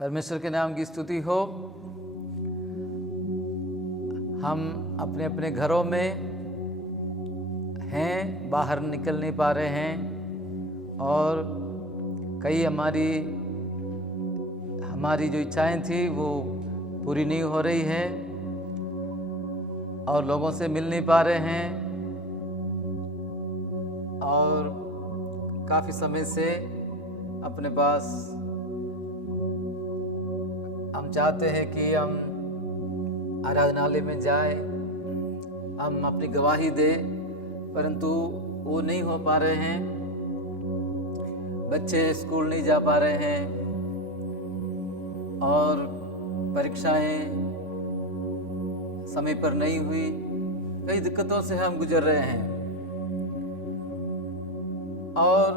परमेश्वर के नाम की स्तुति हो। हम अपने अपने घरों में हैं, बाहर निकल नहीं पा रहे हैं और कई हमारी जो इच्छाएं थी वो पूरी नहीं हो रही है और लोगों से मिल नहीं पा रहे हैं और काफ़ी समय से अपने पास हम चाहते हैं कि हम आराधनालय में जाएं, हम अपनी गवाही दें, परंतु वो नहीं हो पा रहे हैं। बच्चे स्कूल नहीं जा पा रहे हैं और परीक्षाएं समय पर नहीं हुई। कई दिक्कतों से हम गुजर रहे हैं और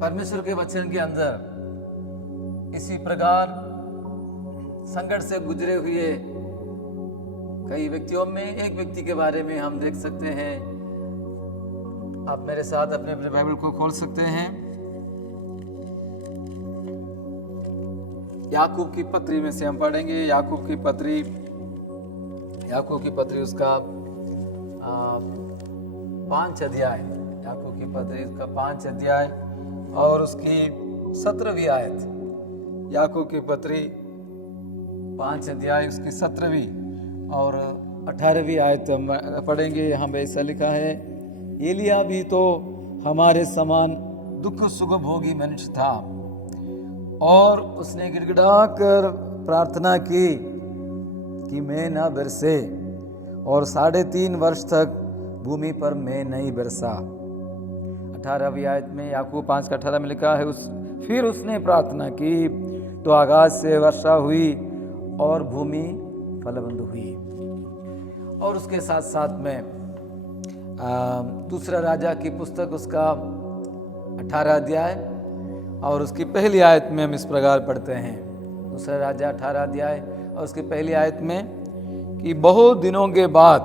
परमेश्वर के वचन के अंदर इसी प्रकार संकट से गुजरे हुए कई व्यक्तियों में एक व्यक्ति के बारे में हम देख सकते हैं। आप मेरे साथ अपने अपने बाइबल को खोल सकते हैं। याकूब की पत्री में से हम पढ़ेंगे। याकूब की पत्री उसका 5 अध्याय, याकूब की पत्री उसका 5 अध्याय और उसकी 17वीं आयत। याकूब की पत्री 5 अध्याय उसकी 17वीं और 18वीं आयत हम पढ़ेंगे। यहाँ पे ऐसा लिखा है, एलिया भी तो हमारे समान दुख सुख भोगी मनुष्य था और उसने गिड़गिड़ा कर प्रार्थना की कि मैं न बरसे और 3.5 वर्ष तक भूमि पर मैं नहीं बरसा। 18वीं आयत में याकूब 5:18 में लिखा है, फिर उसने प्रार्थना की तो आकाश से वर्षा हुई और भूमि फलवंत हुई। और उसके साथ साथ में दूसरा राजा की पुस्तक उसका 18 अध्याय और उसकी पहली आयत में हम इस प्रकार पढ़ते हैं। दूसरा राजा 18 अध्याय और उसकी पहली आयत में कि बहुत दिनों के बाद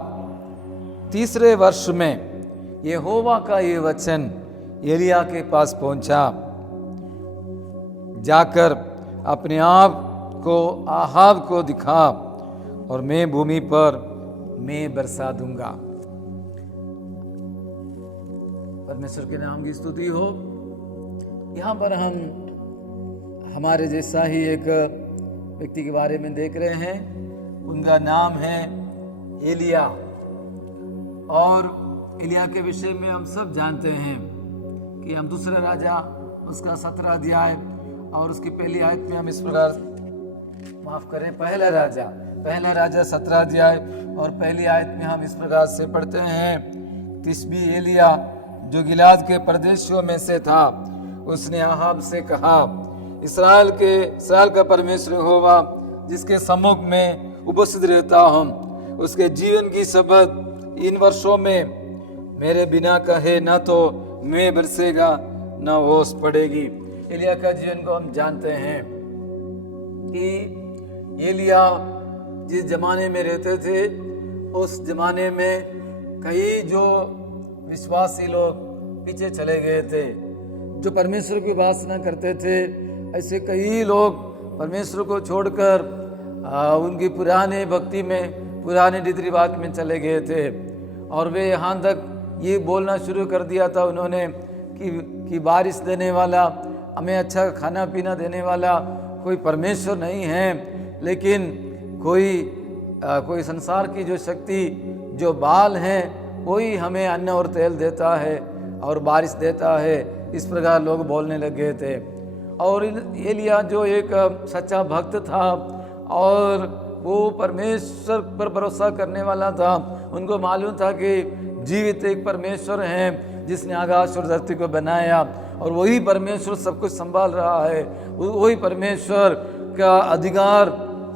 3रे वर्ष में यहोवा का ये वचन एलिया के पास पहुंचा, जाकर अपने आप को आहाब को दिखा और मैं भूमि पर मैं बरसा दूंगा। परमेश्वर के नाम की स्तुति हो। यहाँ पर हम हमारे जैसा ही एक व्यक्ति के बारे में देख रहे हैं। उनका नाम है एलिया और एलिया के विषय में हम सब जानते हैं कि हम दूसरा राजा उसका 17 अध्याय और उसकी पहली आयत में हम इस प्रकार पहला राजा 17 अध्याय और पहली आयत में हम इस प्रकार से पढ़ते हैं, तिशबी एलिया जो गिलाद के प्रदेशियों में से था, उसने आहाब से कहा, इस्राएल का परमेश्वर यहोवा जिसके सम्मुख में उपस्थित रहता हूँ, उसके जीवन की शपथ इन वर्षों में मेरे बिना कहे न तो मैं बरसेगा न ओस पड़ेगी। एलिया का जीवन को हम जानते हैं कि एलिया जिस जमाने में रहते थे उस जमाने में कई जो विश्वासी लोग पीछे चले गए थे, जो परमेश्वर की उपासना करते थे। ऐसे कई लोग परमेश्वर को छोड़कर उनकी पुराने भक्ति में, पुराने रीति रिवाज में चले गए थे और वे यहाँ तक ये बोलना शुरू कर दिया था उन्होंने कि बारिश देने वाला, हमें अच्छा खाना पीना देने वाला कोई परमेश्वर नहीं है, लेकिन कोई संसार की जो शक्ति, जो बाल है, वही हमें अन्न और तेल देता है और बारिश देता है। इस प्रकार लोग बोलने लगे थे। और एलिया जो एक सच्चा भक्त था और वो परमेश्वर पर भरोसा करने वाला था, उनको मालूम था कि जीवित एक परमेश्वर है जिसने आकाश और धरती को बनाया और वही परमेश्वर सब कुछ संभाल रहा है। वही परमेश्वर का अधिकार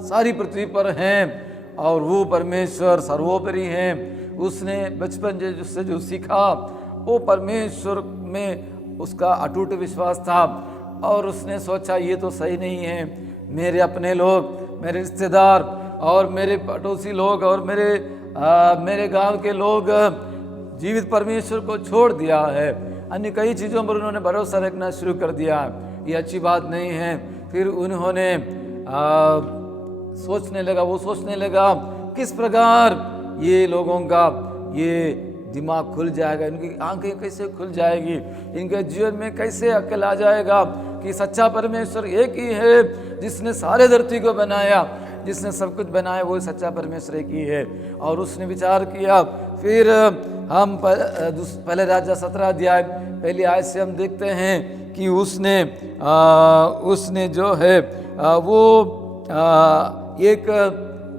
सारी पृथ्वी पर है और वो परमेश्वर सर्वोपरि है। उसने बचपन से जो सीखा वो परमेश्वर में उसका अटूट विश्वास था और उसने सोचा ये तो सही नहीं है, मेरे अपने लोग, मेरे रिश्तेदार और मेरे पड़ोसी लोग और मेरे गांव के लोग जीवित परमेश्वर को छोड़ दिया है, अन्य कई चीज़ों पर उन्होंने भरोसा रखना शुरू कर दिया। ये अच्छी बात नहीं है। फिर उन्होंने वो सोचने लगा किस प्रकार ये लोगों का ये दिमाग खुल जाएगा, इनकी आंखें कैसे खुल जाएगी, इनके जीवन में कैसे अक्ल आ जाएगा कि सच्चा परमेश्वर एक ही है जिसने सारे धरती को बनाया, जिसने सब कुछ बनाया, वो सच्चा परमेश्वर एक ही है। और उसने विचार किया। फिर हम पहले राजा 17 अध्याय पहली आयत से हम देखते हैं कि उसने जो है वो एक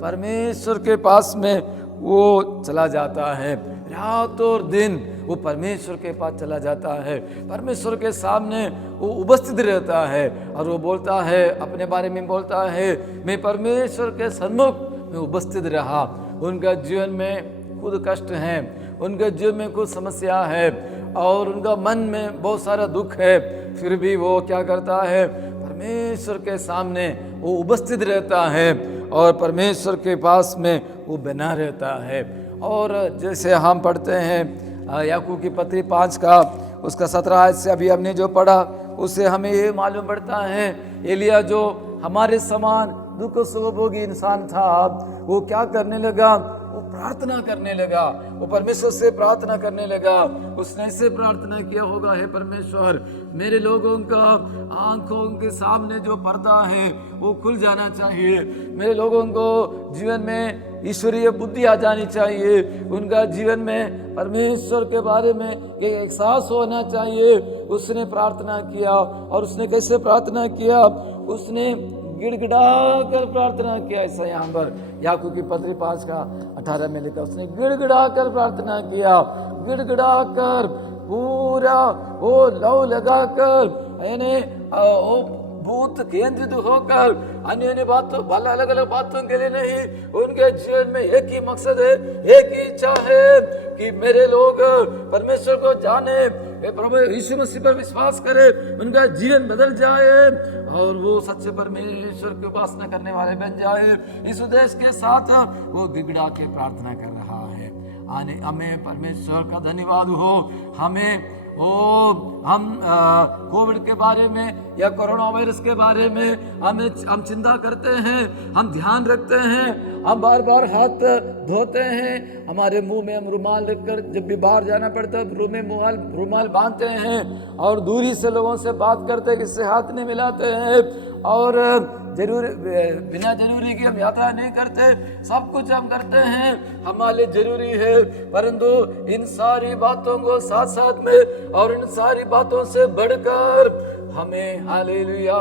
परमेश्वर के पास में वो चला जाता है, रात और दिन वो परमेश्वर के पास चला जाता है, परमेश्वर के सामने वो उपस्थित रहता है और वो बोलता है, अपने बारे में बोलता है, मैं परमेश्वर के सन्मुख में उपस्थित रहा। उनका जीवन में खुद कष्ट है, उनके जीवन में कुछ समस्या है और उनका मन में बहुत सारा दुख है, फिर भी वो क्या करता है, परमेश्वर के सामने वो उपस्थित रहता है और परमेश्वर के पास में वो बना रहता है। और जैसे हम पढ़ते हैं याकूब की पत्री 5 का उसका 17 आयत से अभी हमने जो पढ़ा, उससे हमें ये मालूम पड़ता है एलिया जो हमारे समान दुख सुखभोगी इंसान था, वो क्या करने लगा, वो प्रार्थना करने लगा, वो परमेश्वर से प्रार्थना करने लगा। उसने ऐसे प्रार्थना किया होगा, हे परमेश्वर, मेरे लोगों का आंखों के सामने जो पर्दा है वो खुल जाना चाहिए, मेरे लोगों को जीवन में ईश्वरीय बुद्धि आ जानी चाहिए, उनका जीवन में परमेश्वर के बारे में एक एहसास होना चाहिए। उसने प्रार्थना किया और उसने कैसे प्रार्थना किया, उसने गिड़गिड़ा कर प्रार्थना किया। ऐसा यहाँ पर याकूब की पत्री 5 का 18 में लिखा, उसने गिड़गिड़ा कर प्रार्थना किया, गिड़गिड़ा कर पूरा वो लौ लगा कर, यानी भूत केंद्रित होकर अन्य बातों भला अलग अलग बातों के लिए नहीं, उनके जीवन में एक ही मकसद है, एक ही इच्छा है कि मेरे लोग परमेश्वर को जाने, प्रभु यीशु मसीह पर विश्वास करे, उनका जीवन बदल जाए और वो सच्चे परमेश्वर की उपासना करने वाले बन जाए। इस उद्देश्य के साथ वो गिड़गिड़ा के प्रार्थना कर रहा है। हमें परमेश्वर का धन्यवाद हो। हम कोविड के बारे में या कोरोना वायरस के बारे में हम चिंता करते हैं, हम ध्यान रखते हैं, हम बार बार हाथ धोते हैं, हमारे मुंह में हम रुमाल रखकर जब भी बाहर जाना पड़ता है मुंह में रुमाल बांधते हैं और दूरी से लोगों से बात करते हैं, किससे हाथ नहीं मिलाते हैं और बिना जरूरी की हम यात्रा नहीं करते। सब कुछ हम करते हैं, हमारे लिए जरूरी है, परंतु इन सारी बातों को साथ साथ में और इन सारी बातों से बढ़कर हमें हालेलुया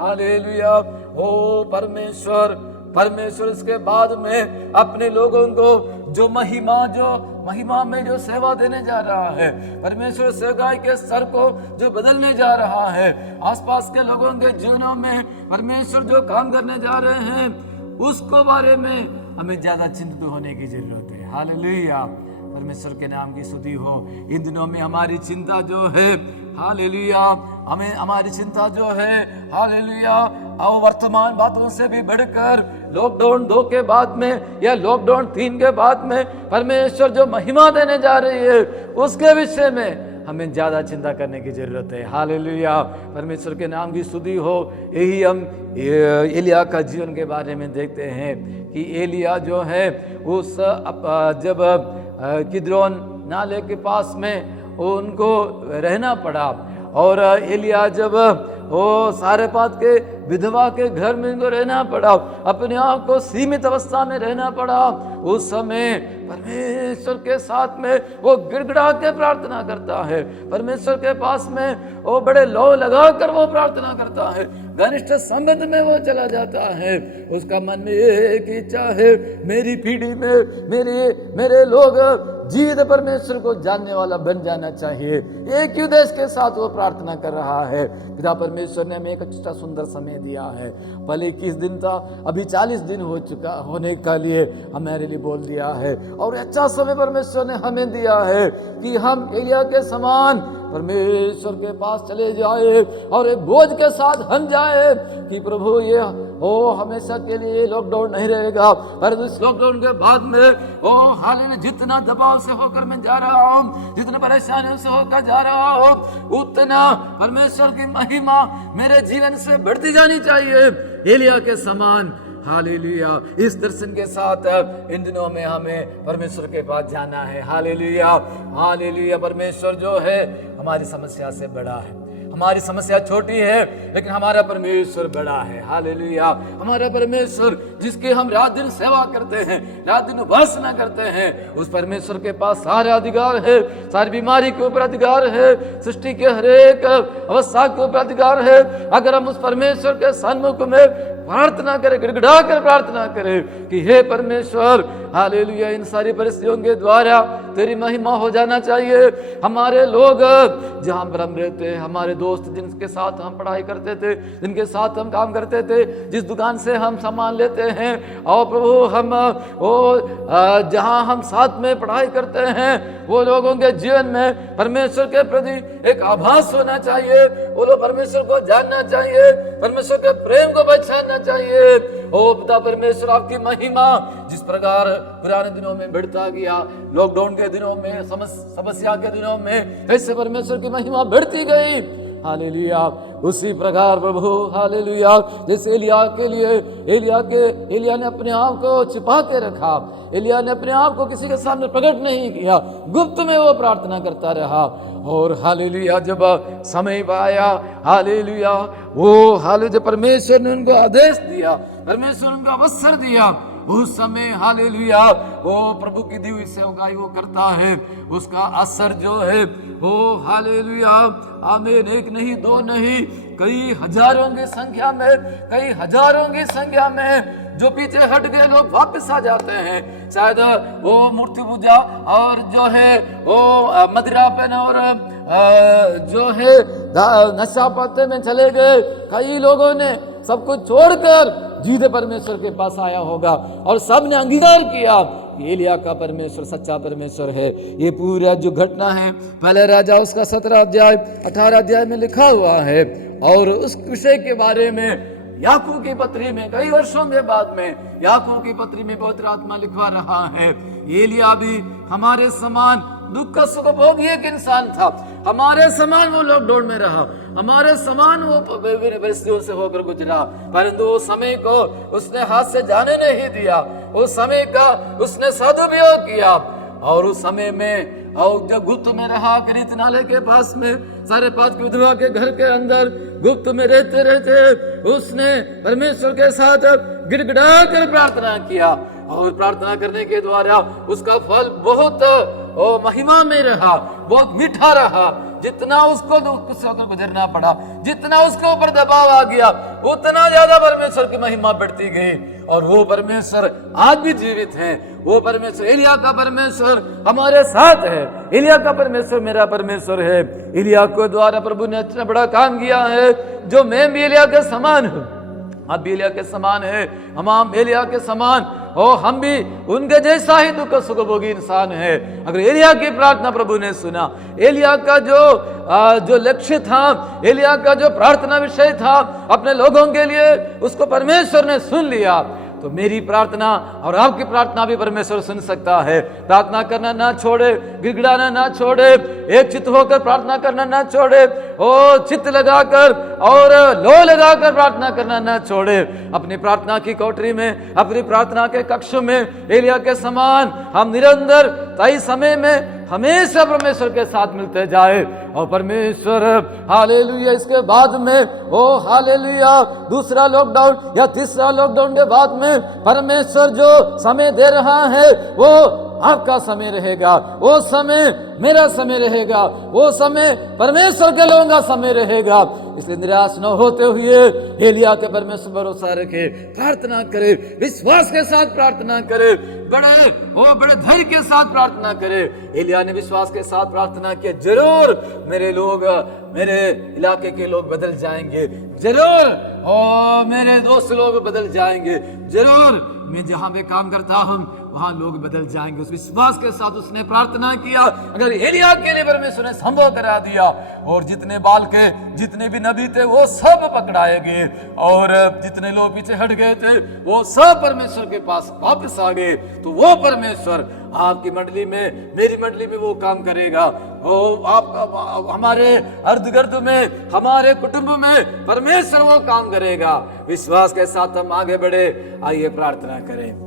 हालेलुया हो परमेश्वर इसके बाद में अपने लोगों को जो महिमा में जो सेवा देने जा रहा है, परमेश्वर सेवकाई के स्तर को जो बदलने जा रहा है, आसपास के लोगों के जीवनों में परमेश्वर जो काम करने जा रहे हैं, उसको बारे में हमें ज्यादा चिंतित होने की जरूरत है। हालेलुया, परमेश्वर के नाम की स्तुति हो। इन दिनों में हमारी चिंता जो है, हालेलुया, हमारी चिंता जो है, हालेलुया, और वर्तमान बातों से भी बढ़कर लॉकडाउन 2 के बाद में या लॉकडाउन 3 के बाद में परमेश्वर जो महिमा देने जा रही है, उसके विषय में हमें ज्यादा चिंता करने की जरूरत है। हालेलुया, परमेश्वर के नाम की स्तुति हो। यही हम एलिया का जीवन के बारे में देखते हैं कि एलिया जो है उस जब किद्रोन नाले के पास में उनको रहना पड़ा और एलिया जब वो सारेपात के विधवा के घर में उनको रहना पड़ा, अपने आप को सीमित अवस्था में रहना पड़ा, उस समय परमेश्वर के साथ में वो गिड़गिड़ा के प्रार्थना करता है, परमेश्वर के पास में वो बड़े लौ लगा कर वो प्रार्थना करता है, घनिष्ठ संबंध में वो चला जाता है। उसका मन में एक इच्छा है, मेरी पीढ़ी में मेरे लोग जीवित परमेश्वर को जानने वाला बन जाना चाहिए। एक ही उद्देश्य के साथ वो प्रार्थना कर रहा है। पिता परमेश्वर ने हमें एक अच्छा सुंदर समय दिया है, भले 21 दिन था, अभी 40 दिन हो चुका होने का लिए हमारे लिए बोल दिया है और अच्छा समय परमेश्वर ने हमें दिया है कि हम एलिया के समान परमेश्वर के पास चले जाए और एक बोझ के साथ हम जाए कि प्रभु ये हमेशा के लिए लॉकडाउन नहीं रहेगा, पर इस लॉकडाउन के बाद में हाल में जितना दबाव से होकर मैं जा रहा हूँ, जितने परेशानियों से होकर जा रहा हूँ, उतना परमेश्वर की महिमा मेरे जीवन से बढ़ती जानी चाहिए, एलिया के समान। हालेलुया। इस दर्शन के साथ इन दिनों में हमें परमेश्वर के पास जाना है। Hallelujah, hallelujah. परमेश्वर जो है हमारी समस्या से बड़ा है। हमारी समस्या छोटी है लेकिन हमारा परमेश्वर बड़ा है। हालेलुया। हमारा परमेश्वर जिसके हम रात दिन सेवा करते हैं, रात दिन उपासना करते हैं, उस परमेश्वर के पास सारा अधिकार है, सारी बीमारी के ऊपर अधिकार है, सृष्टि के हरेक अवस्था के ऊपर अधिकार है। अगर हम उस परमेश्वर के सन्मुख में प्रार्थना करें, गिड़गिड़ा कर प्रार्थना करें कि हे परमेश्वर, हालेलुया, इन सारी परिस्थितियों के द्वारा तेरी महिमा हो जाना चाहिए। हमारे लोग जहां पर हम रहते हैं, हमारे दोस्त जिनके साथ हम पढ़ाई करते थे, जिनके साथ हम काम करते थे, जिस दुकान से हम सामान लेते हैं, और प्रभु हम जहां हम साथ में पढ़ाई करते हैं, वो लोगों के जीवन में परमेश्वर के प्रति एक आभास होना चाहिए। वो लोग परमेश्वर को जानना चाहिए, परमेश्वर के प्रेम को पहचानना चाहिए। ओ पिता परमेश्वर, आपकी महिमा जिस प्रकार पुराने दिनों में बढ़ता गया, लॉकडाउन के दिनों में, समस्या के दिनों में ऐसे परमेश्वर की महिमा बढ़ती गई। हालेलुया। उसी प्रकार प्रभु, हालेलुया, जैसे एलिया के लिए एलिया ने अपने आप को छिपा के रखा, एलिया ने अपने आप को किसी के सामने प्रकट नहीं किया, गुप्त में वो प्रार्थना करता रहा। और हालेलुया, जब समय आया, हालेलुया, वो हालेलुया, जब परमेश्वर ने उनको आदेश दिया, परमेश्वर ने उनको अवसर दिया, उस समय हालेलुया वो प्रभु की दी हुई सेवकाई वो करता है, उसका असर जो है वो हालेलुया, आमीन, एक नहीं, दो नहीं, कई हजारों की संख्या में, कई हजारों की संख्या में जो पीछे हट गए लोग वापस आ जाते हैं। शायद वो मूर्ति पूजा और जो है वो मदिरापन और जो है नशा पत्ते में चले गए, कई लोगों ने सब कुछ छोड़कर जीते परमेश्वर के पास आया होगा और सब ने अंगीकार किया कि एलिया का परमेश्वर सच्चा परमेश्वर है। ये पूरा जो घटना है पहले राजा उसका 17 अध्याय 18 अध्याय में लिखा हुआ है, और उस विषय के बारे में याकूब की पत्री में कई वर्षों के बाद में याकूब की पत्री में पवित्र आत्मा लिखवा रहा है। एलिया भी हमारे समान दुख का सुख भोगी एक इंसान था, हमारे समान वो लॉकडाउन में रहा, हमारे समान वो परिस्थितियों से होकर गुजरा, परंतु उस समय को उसने हाथ से जाने नहीं दिया, उस समय का उसने सदुपयोग किया। और उस समय में और जब गुप्त में रहा, करीत नाले के पास में सारेपात की विधवा के घर के अंदर गुप्त में रहते रहते उसने परमेश्वर के साथ गिड़गिड़ा कर प्रार्थना किया, और प्रार्थना करने के द्वारा उसका फल बहुत महिमा में रहा, बहुत मीठा रहा। जितना उसको दुख से होकर गुजरना पड़ा, जितना उसके ऊपर दबाव आ गया, उतना ज्यादा परमेश्वर की महिमा बढ़ती गई। और वो परमेश्वर आज भी जीवित है, वो परमेश्वर, एलिया का परमेश्वर हमारे साथ है, एलिया का परमेश्वर मेरा परमेश्वर है। एलिया के द्वारा प्रभु ने इतना बड़ा काम किया है, जो मैं भी एलिया के समान हूं, आप भी एलिया के समान है, हम एलिया के समान और हम भी उनके जैसा ही दुख सुख भोगी इंसान है। अगर एलिया की प्रार्थना प्रभु ने सुना, एलिया का जो लक्ष्य था, एलिया का जो प्रार्थना विषय था अपने लोगों के लिए, उसको परमेश्वर ने सुन लिया, तो मेरी प्रार्थना और आपकी प्रार्थना भी परमेश्वर सुन सकता है। प्रार्थना करना ना छोड़े, गिड़गिड़ाना ना छोड़े, एक चित्त होकर प्रार्थना करना ना छोड़े, और चित्त लगाकर और लो लगाकर प्रार्थना करना ना छोड़े। अपनी प्रार्थना की कोठरी में, अपनी प्रार्थना के कक्ष में एलिया के समान हम निरंतर तय समय में हमेशा परमेश्वर के साथ मिलते जाए। और परमेश्वर हालेलुया, इसके बाद में ओ हालेलुया, दूसरा लॉकडाउन या तीसरा लॉकडाउन के बाद में परमेश्वर जो समय दे रहा है वो आपका समय रहेगा, वो समय मेरा समय रहेगा, वो समय परमेश्वर के लोगों का समय रहेगा। इसलिए निराश न होते हुए एलिया के परमेश्वर भरोसा रखे, प्रार्थना करे, विश्वास के साथ प्रार्थना करे, बड़े धैर्य के साथ प्रार्थना करे। एलिया ने विश्वास के साथ प्रार्थना किया, जरूर मेरे लोग, मेरे इलाके के लोग बदल जाएंगे, जरूर मेरे दोस्त लोग बदल जाएंगे, जरूर मैं जहां पे काम करता हूं वहां लोग बदल जाएंगे। उस विश्वास के साथ उसने प्रार्थना किया। अगर एलिया के लिए परमेश्वर ने संभव करा दिया, और जितने बाल के जितने भी नबी थे वो सब पकड़ाए गए, और जितने लोग पीछे हट गए थे वो सब परमेश्वर के पास वापस आ गए, तो वो परमेश्वर आपकी मंडली में, मेरी मंडली में वो काम करेगा। वो आपका, हमारे अर्धगर्द में, हमारे कुटुंब में परमेश्वर वो काम करेगा। विश्वास के साथ हम आगे बढ़े। आइए प्रार्थना करें।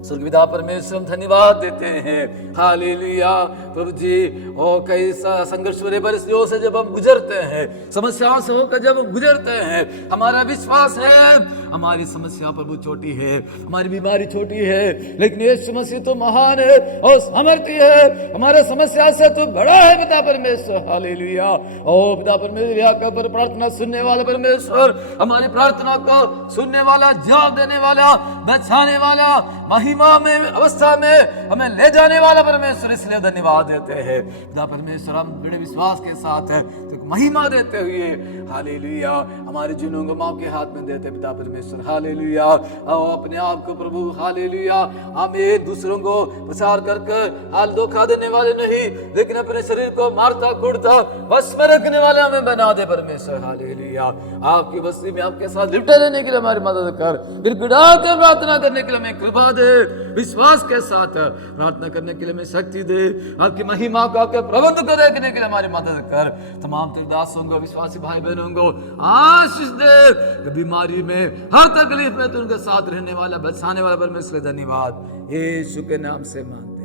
स्वर्गपिता परमेश्वर हम धन्यवाद देते हैं, हालेलुया प्रभु जी। और कई संघर्ष भरे परिस्थितियों से जब हम गुजरते हैं, समस्याओं से होकर जब हम गुजरते हैं, हमारा विश्वास है हमारी समस्या प्रभु छोटी है, हमारी बीमारी छोटी है, लेकिन यीशु मसीह तो महान है और सामर्थी है, हमारे समस्या से तो बड़ा है पिता परमेश्वर, हालेलुया। ओ पिता परमेश्वर पर प्रार्थना सुनने वाला परमेश्वर, हमारी प्रार्थना को सुनने वाला, जवाब देने वाला, बचाने वाला, महिमा में अवस्था में हमें ले जाने वाला परमेश्वर, इसलिए धन्यवाद देते हैं पिता परमेश्वर। हम बड़े विश्वास के साथ है तो महिमा देते हुए हालेलुया हमारे जीवनों को मां के हाथ में देते पिता परमेश्वर, हालेलुया। अपने आप को प्रभु हालेलुया हमें दूसरों को प्रचार करके हाल धोखा देने वाले नहीं, लेकिन अपने शरीर को मारता कूटता वश में रखने वाले हमें बना दे परमेश्वर, हालेलुया। आपकी बस्ती में आपके साथ लिपटे रहने के लिए हमारी मदद कर, गिड़गिड़ा के प्रार्थना करने के लिए हमें कृपा दे, विश्वास के साथ प्रार्थना करने के लिए हमें शक्ति दे, आपकी महिमा को, आपके प्रबंध को देखने के लिए हमारी मदद कर। तमाम दासों को, विश्वासी भाई बहनों को आशीष दे। बीमारी में, हर तकलीफ में तो उनके साथ रहने वाला, बचाने वाला परमेश्वर, धन्यवाद यीशु के नाम से मांगते।